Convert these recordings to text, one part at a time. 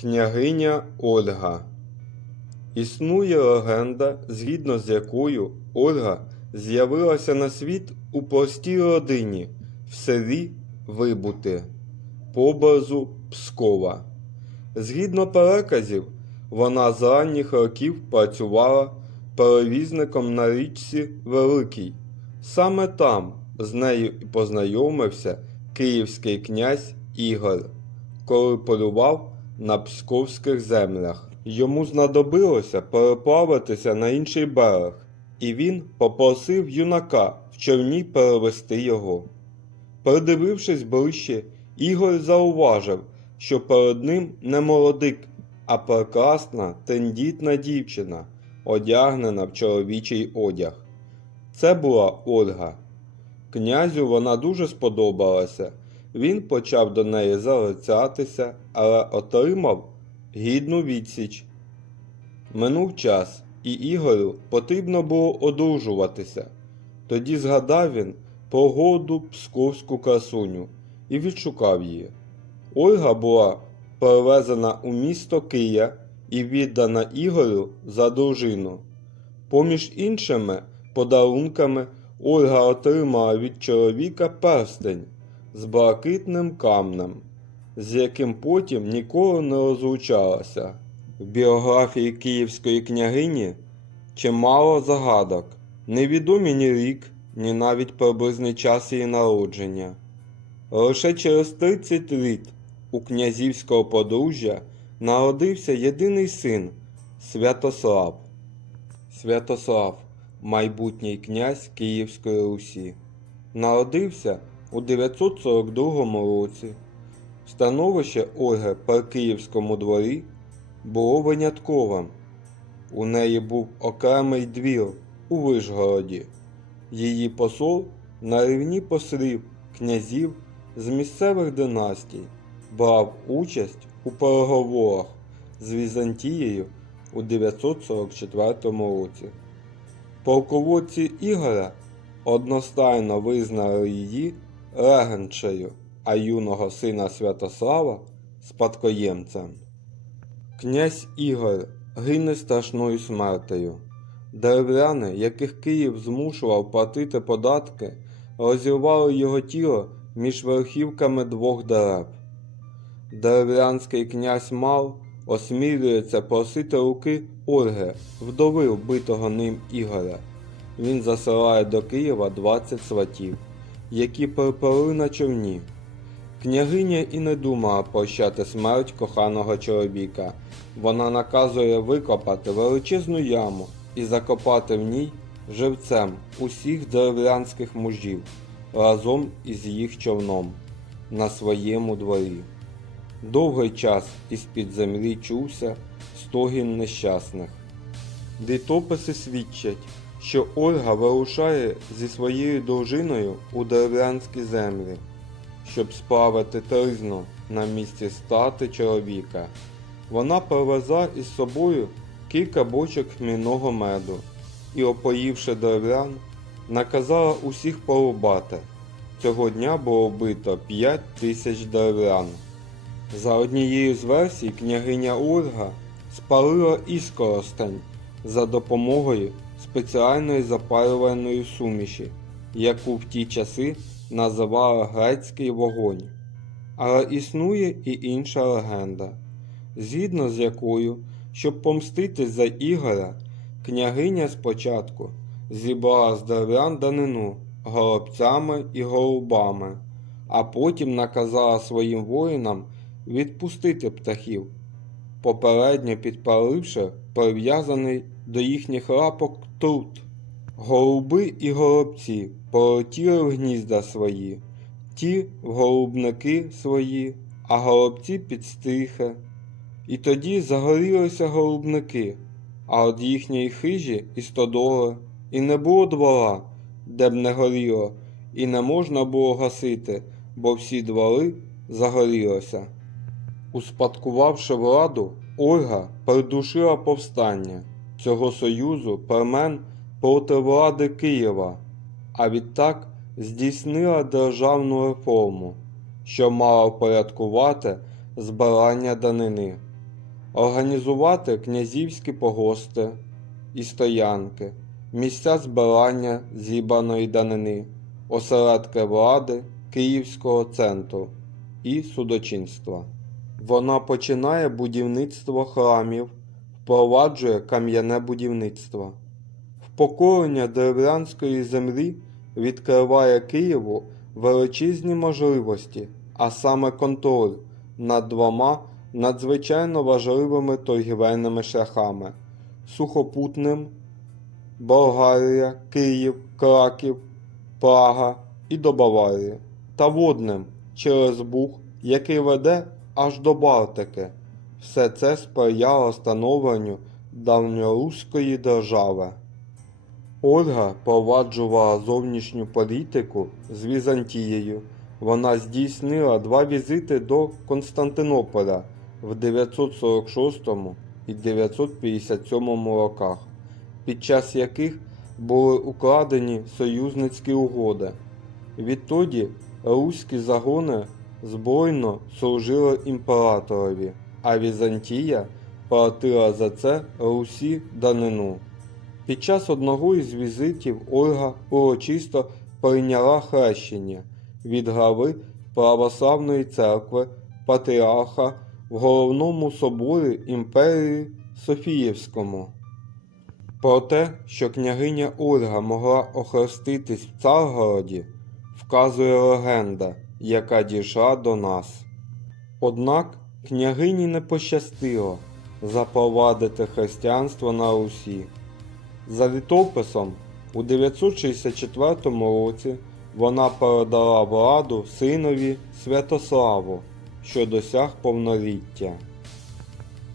Княгиня Ольга Існує легенда, згідно з якою Ольга з'явилася на світ у простій родині в селі Вибути поблизу Пскова. Згідно переказів, вона з ранніх років працювала перевізником на річці Великій. Саме там з нею і познайомився київський князь Ігор, коли полював на псковських землях. Йому знадобилося переплаватися на інший берег, і він попросив юнака в човні перевести його. Придивившись ближче, Ігор зауважив, що перед ним не молодик, а прекрасна тендітна дівчина, одягнена в чоловічий одяг. Це була Ольга. Князю вона дуже сподобалася. Він почав до неї залицятися, але отримав гідну відсіч. Минув час, і Ігорю потрібно було одружуватися. Тоді згадав він про году псковську красуню і відшукав її. Ольга була перевезена у місто Кия і віддана Ігорю за дружину. Поміж іншими подарунками Ольга отримала від чоловіка перстень з блакитним камнем, з яким потім ніколи не розлучалася. В біографії київської княгині чимало загадок, невідомі ні рік, ні навіть приблизний час її народження. Лише через 30 літ у князівського подружжя народився єдиний син Святослав. Святослав, майбутній князь Київської Русі, народився у 942 році. Становище Ольги при Київському дворі було винятковим. У неї був окремий двір у Вишгороді. Її посол на рівні послів князів з місцевих династій брав участь у переговорах з Візантією у 944 році. Полководці Ігоря одностайно визнали її регеншею, а юного сина Святослава спадкоємцем. Князь Ігор гине страшною смертею. Деревляни, яких Київ змушував платити податки, розірвали його тіло між верхівками двох дерев. Деревлянський князь Мал осмілюється просити руки Ольги, вдови вбитого ним Ігоря. Він засилає до Києва 20 сватів, які припали на човні. Княгиня і не думала прощати смерть коханого чоловіка. Вона наказує викопати величезну яму і закопати в ній живцем усіх деревлянських мужів разом із їх човном на своєму дворі. Довгий час із-під землі чувся стогін нещасних. Літописи свідчать, що Ольга вирушає зі своєю дружиною у деревлянські землі, щоб справити тризну на місці стати чоловіка. Вона привезла із собою кілька бочок хмільного меду і, опоївши деревлян, наказала усіх порубати. Цього дня було вбито 5 тисяч деревлян. За однією з версій, княгиня Ольга спалила іскоростень за допомогою спеціальної запалювальної суміші, яку в ті часи називали грецький вогонь. Але існує і інша легенда, згідно з якою, щоб помститись за Ігоря, княгиня спочатку зібрала з деревлян данину голубцями і голубами, а потім наказала своїм воїнам відпустити птахів, попередньо підпаливши прив'язаний до їхніх лапок трут. Голуби і голубці полетіли в гнізда свої, ті в голубники свої, а голубці під стріхи. І тоді загорілися голубники, а від їхньої хижі і стодоли, і не було двора, де б не горіло, і не можна було гасити, бо всі двори загорілися. Успадкувавши владу, Ольга придушила повстання цього союзу племен проти влади Києва, а відтак здійснила державну реформу, що мала впорядкувати збирання данини. організувати князівські погости і стоянки, місця збирання зібраної данини, осередки влади Київського центру і судочинства. Вона починає будівництво храмів, впроваджує кам'яне будівництво. Впокорення дерев'янської землі відкриває Києву величезні можливості, а саме контроль над двома надзвичайно важливими торгівельними шляхами сухопутним Болгарія, Київ, Краків, Прага і до Баварії, та водним через Буг, який веде аж до Балтики. Все це сприяло становленню давньоруської держави. Ольга проваджувала зовнішню політику з Візантією. Вона здійснила два візити до Константинополя в 946 і 957 роках, під час яких були укладені союзницькі угоди. Відтоді руські загони збройно служили імператорові, а Візантія платила за це Русі данину. Під час одного із візитів Ольга урочисто прийняла хрещення від глави Православної церкви Патріарха в головному соборі імперії Софіївському. Про те, що княгиня Ольга могла охреститись в Царгороді, вказує легенда, яка дійшла до нас. Однак княгині не пощастило запровадити християнство на Русі. За літописом, у 964 році вона передала владу синові Святославу, що досяг повноліття.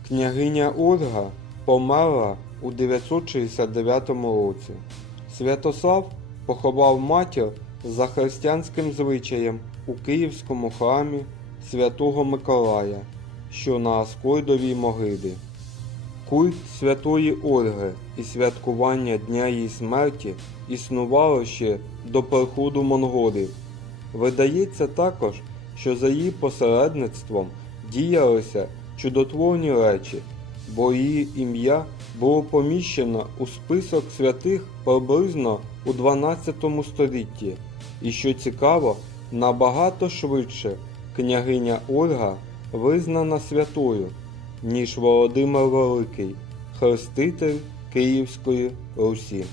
Княгиня Ольга померла у 969 році. Святослав поховав матір за християнським звичаєм у Київському храмі Святого Миколая, що на Аскольдовій могилі. Культ Святої Ольги і святкування Дня її смерті існувало ще до приходу монголів. Видається також, що за її посередництвом діялися чудотворні речі, бо її ім'я було поміщено у список святих приблизно у 12 столітті, і що цікаво, набагато швидше княгиня Ольга визнана святою, ніж Володимир Великий, хреститель Київської Русі.